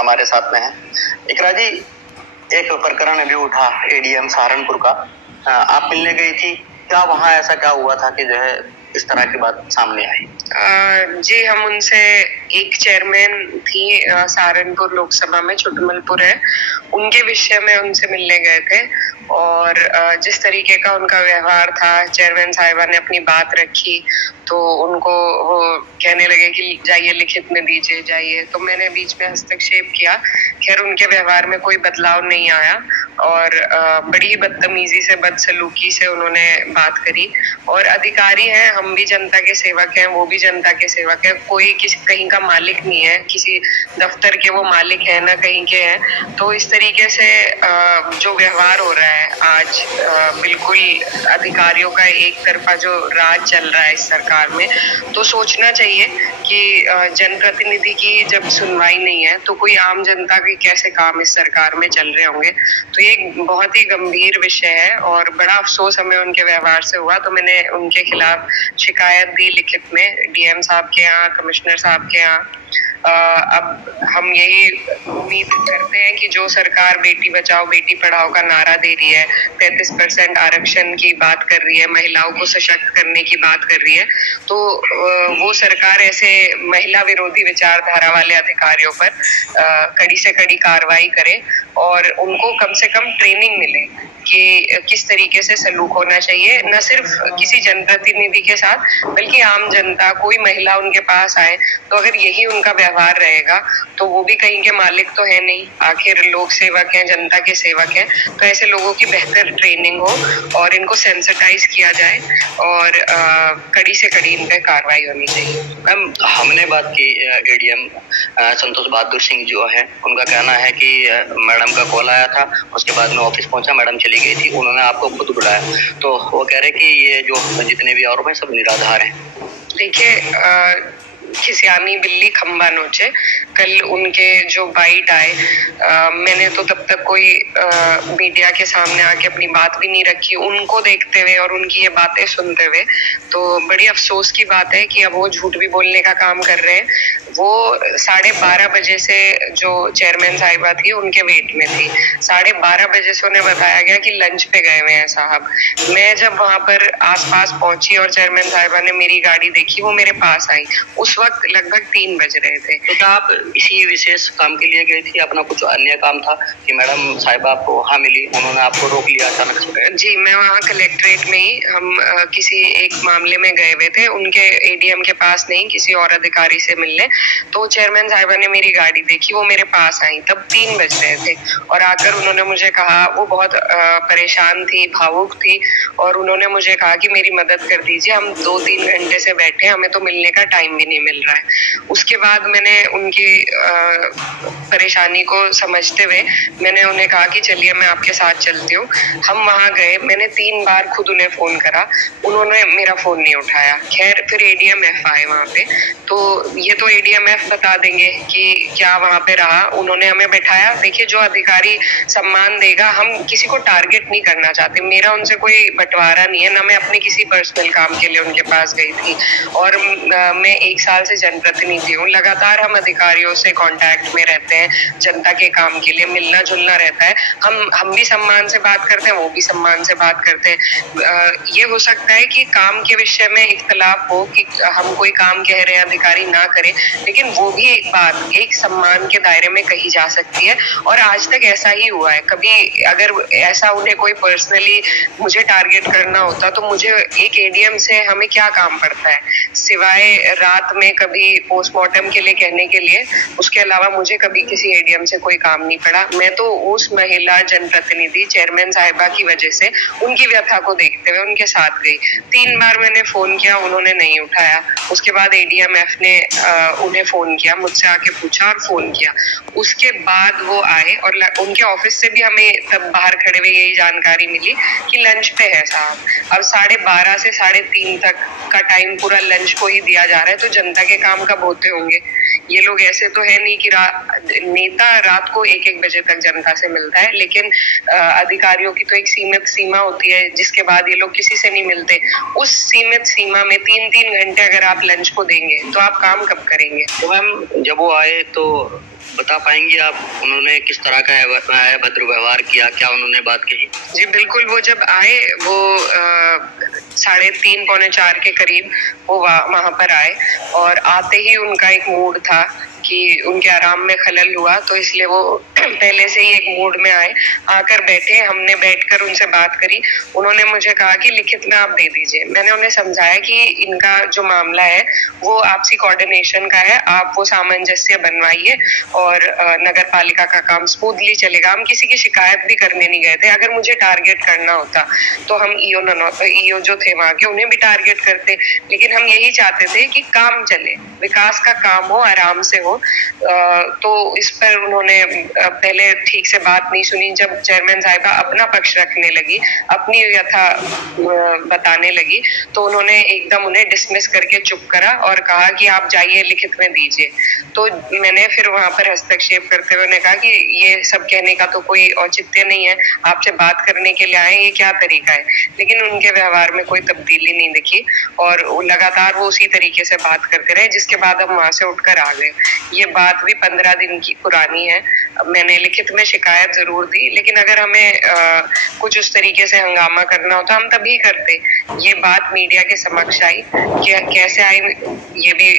हमारे साथ में है। इकरा जी, एक प्रकरण अभी उठा एडीएम सहारनपुर का, आप मिलने गई थी, क्या वहाँ ऐसा क्या हुआ था कि जो है इस तरह की बात सामने आई? जी, हम उनसे, एक चेयरमैन थी सहारनपुर लोकसभा में, छुटमलपुर है, उनके विषय में उनसे मिलने गए थे और जिस तरीके का उनका व्यवहार था, चेयरमैन साहिबा ने अपनी बात रखी तो उनको वो कहने लगे कि जाइए लिखित में दीजिए, जाइए। तो मैंने बीच में हस्तक्षेप किया। खैर, उनके व्यवहार में कोई बदलाव नहीं आया और बड़ी बदतमीजी से, बदसलूकी से उन्होंने बात करी। और अधिकारी हैं, हम भी जनता के सेवक हैं, वो भी जनता के सेवक है, कोई कहीं का मालिक नहीं है, किसी दफ्तर के वो मालिक है ना कहीं के हैं। तो इस तरीके से जो व्यवहार हो रहा है आज, बिल्कुल अधिकारियों का एक तरफा जो राज चल रहा है इस सरकार में, तो सोचना चाहिए कि जनप्रतिनिधि की जब सुनवाई नहीं है तो कोई आम जनता के कैसे काम इस सरकार में चल रहे होंगे। तो ये बहुत ही गंभीर विषय है और बड़ा अफसोस हमें उनके व्यवहार से हुआ। तो मैंने उनके खिलाफ शिकायत दी लिखित में, डीएम साहब के यहाँ, कमिश्नर साहब के यहाँ। अब हम यही उम्मीद करते हैं कि जो सरकार बेटी बचाओ बेटी पढ़ाओ का नारा दे रही है, 33% आरक्षण की बात कर रही है, महिलाओं को सशक्त करने की बात कर रही है, तो वो सरकार ऐसे महिला विरोधी विचारधारा वाले अधिकारियों पर कड़ी से कड़ी कार्रवाई करे और उनको कम से कम ट्रेनिंग मिले कि किस तरीके से सलूक होना चाहिए, न सिर्फ किसी जनप्रतिनिधि के साथ बल्कि आम जनता। कोई महिला उनके पास आए तो अगर यही उनका व्यवहार रहेगा तो वो भी कहीं के मालिक तो है नहीं, आखिर लोक सेवक हैं, जनता के सेवक हैं। तो ऐसे लोगों की बेहतर ट्रेनिंग हो और इनको सेंसिटाइज किया जाए और कड़ी से कड़ी इन पर कार्रवाई होनी चाहिए। मैम, हमने बात की एडीएम संतोष बहादुर सिंह जो है, उनका कहना है कि मैडम का कॉल आया था, उसके बाद में ऑफिस पहुंचा, मैडम चली गई थी, उन्होंने आपको खुद बुलाया, तो वो कह रहे कि ये जो जितने भी आरोप हैं सब निराधार हैं। देखिए, खिसियानी बिल्ली खंबा नोचे। कल उनके जो बाइट आए, मैंने तो तब तक कोई मीडिया के सामने आके अपनी बात भी नहीं रखी। उनको देखते हुए और उनकी ये बातें सुनते हुए तो बड़ी अफसोस की बात है कि अब वो झूठ भी बोलने का काम कर रहे हैं। वो 12:30 बजे से जो चेयरमैन साहिबा थी उनके वेट में थी। 12:30 बजे से उन्हें बताया गया कि लंच पे गए हुए हैं साहब। मैं जब वहां पर आसपास पहुंची और चेयरमैन साहिबा ने मेरी गाड़ी देखी, वो मेरे पास आई, उस वक्त लगभग 3 बज रहे थे। तो क्या आप इसी विशेष काम के लिए गई थी, अपना कुछ अन्य काम था कि मैडम साहिबा आपको वहाँ मिली, उन्होंने आपको रोक लिया अचानक से? जी, मैं वहाँ कलेक्ट्रेट में ही, हम किसी एक मामले में गए हुए थे, उनके एडीएम के पास नहीं, किसी और अधिकारी से मिलने। तो चेयरमैन साहिबा ने मेरी गाड़ी देखी, वो मेरे पास आई, तब 3 बज रहे थे और आकर उन्होंने मुझे कहा, वो बहुत परेशान थी, भावुक थी और उन्होंने मुझे कहा कि मेरी मदद कर दीजिए, हम 2-3 घंटे से बैठे, हमें तो मिलने का टाइम भी नहीं मिल रहा है। उसके बाद मैंने उनकी परेशानी को समझते हुए मैंने उन्हें कहा कि चलिए मैं आपके साथ चलती हूँ। हम वहां गए, मैंने 3 बार खुद उन्हें फोन करा, उन्होंने मेरा फोन नहीं उठाया। खैर, फिर एडीएमएफ आए वहां पे, तो ये तो एडीएमएफ बता देंगे कि क्या वहां पे रहा। उन्होंने हमें बैठाया। देखिए, जो अधिकारी सम्मान देगा, हम किसी को टारगेट नहीं करना चाहते, मेरा उनसे कोई बंटवारा नहीं है, ना मैं अपने किसी पर्सनल काम के लिए उनके पास गई थी। और मैं 1 साल से जनप्रतिनिधि हूँ, लगातार हम अधिकारियों से कांटेक्ट में रहते हैं, जनता के काम के लिए मिलना जुलना रहता है। हम भी सम्मान से बात करते हैं, वो भी सम्मान से बात करते हैं। ये हो सकता है कि काम के विषय में इख्तलाफ हो कि हम कोई काम कह रहे हैं अधिकारी ना करें, लेकिन वो भी एक बात एक सम्मान के दायरे में कही जा सकती है और आज तक ऐसा ही हुआ है। कभी अगर ऐसा उन्हें कोई पर्सनली मुझे टारगेट करना होता तो मुझे एक एडीएम से हमें क्या काम पड़ता है, सिवाय रात में कभी पोस्टमार्टम के लिए कहने के लिए, उसके अलावा मुझे कभी किसी एडीएम से कोई काम नहीं पड़ा। मैं तो उस महिला जनप्रतिनिधि चेयरमैन साहिबा की वजह से उनकी व्यथा को देखते हुए उनके साथ गई। 3 बार मैंने फोन किया, उन्होंने नहीं उठाया। उसके बाद एडीएमएफ ने उन्हें फोन किया, मुझसे आके पूछा और फोन किया। उसके बाद वो आए और उनके ऑफिस से भी हमें तब बाहर खड़े हुए यही जानकारी मिली कि लंच पे है साहब। अब 12:30 से 3:30 तक का टाइम पूरा लंच को ही दिया जा रहा है, तो जनता जनता के काम कब होते होंगे? ये लोग ऐसे तो है नहीं कि नेता रात को 1-1 बजे तक जनता से मिलता है, लेकिन अधिकारियों की तो एक सीमित सीमा होती है जिसके बाद ये लोग किसी से नहीं मिलते। उस सीमित सीमा में 3-3 घंटे अगर आप लंच को देंगे तो आप काम कब करेंगे? तो मैम जब वो आए तो बता पाएंगे आप, उन्होंने किस तरह का भद्र व्यवहार किया, क्या उन्होंने बात कही? जी बिल्कुल, वो जब आए वो 3:30 पौने 4 के करीब वो वहां पर आए, और आते ही उनका एक मूड था कि उनके आराम में खलल हुआ, तो इसलिए वो पहले से ही एक मूड में आए। आकर बैठे, हमने बैठकर उनसे बात करी। उन्होंने मुझे कहा कि लिखित में आप दे दीजिए। मैंने उन्हें समझाया कि इनका जो मामला है वो आपसी कोऑर्डिनेशन का है, आप वो सामंजस्य बनवाइए और नगर पालिका का काम स्मूथली चलेगा। हम किसी की शिकायत भी करने नहीं गए थे। अगर मुझे टारगेट करना होता तो हम ईओ जो थे वहां के, उन्हें भी टारगेट करते, लेकिन हम यही चाहते थे कि काम चले, विकास का काम हो, आराम से हो। तो इस पर उन्होंने पहले ठीक से बात नहीं सुनी। जब चेयरमैन साहिबा अपना पक्ष रखने लगी, अपनी व्यथा बताने लगी, तो उन्होंने एकदम उन्हें डिसमिस करके चुप करा और कहा कि आप जाइए, लिखित में दीजिए। तो मैंने फिर वहां पर हस्तक्षेप करते हुए कहा कि ये सब कहने का तो कोई औचित्य नहीं है, आपसे बात करने के लिए आए, ये क्या तरीका है? लेकिन उनके व्यवहार में कोई तब्दीली नहीं दिखी और लगातार वो उसी तरीके से बात करते रहे, जिसके बाद हम वहां से उठकर आ गए। ये बात भी 15 दिन की पुरानी है। मैंने लिखित में शिकायत जरूर दी, लेकिन अगर हमें कुछ उस तरीके से हंगामा करना होता हम तभी करते। ये बात मीडिया के समक्ष आई, कैसे आई ये भी